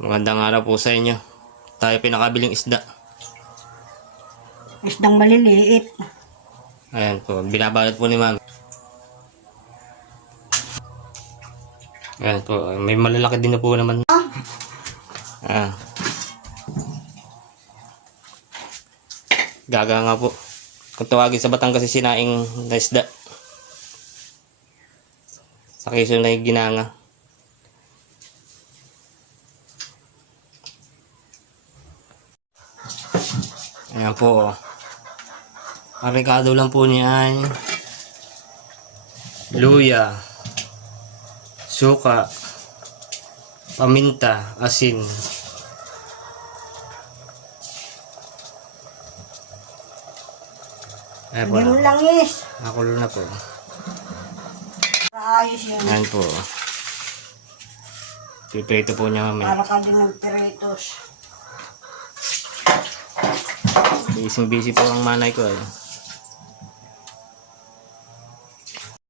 Magandang araw po sa inyo. Tayo pinakabiling isda. Isdang maliliit. Ayan po, binabalot po ni ma'am. Ayan po, may malalaki din na po naman. Ah. Gaga nga po. Kung tawagin sa Batangas sinaing na isda. Sa Quezon na ginanga. Ayan po. Ang rekado lang po niya ay luya, suka, paminta, asin. Ayan po Hindi mo na. langis. Nakulo na po. Ayos yan. Ayan po. Piprito po niya mamaya. Para ka din ng peritos. Busy po ang manay ko eh.